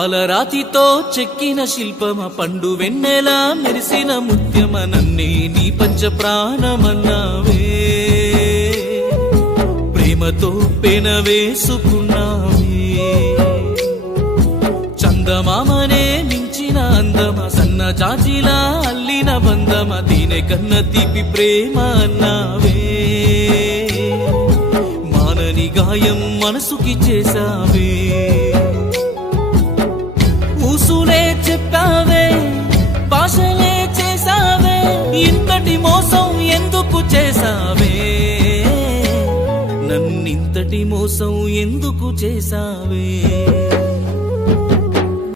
పాలరాతితో చెక్కిన శిల్పమ పండు వెన్నెలా మెరిసిన ముత్యమ నన్నే నీ పంచ ప్రాణమన్నావే ప్రేమతో పెనవేసుకున్నావే చందమామనే మించిన అందమ సన్న జాజిలా అల్లిన బంధమ దీనే కన్న తీపి ప్రేమ అన్నావే మానని గాయం మనసుకి చేసావే ఊసులే చెప్పావే భాషలే చేసావే ఇంతటి మోసం ఎందుకు చేసావే నన్నింతటి మోసం ఎందుకు చేసావే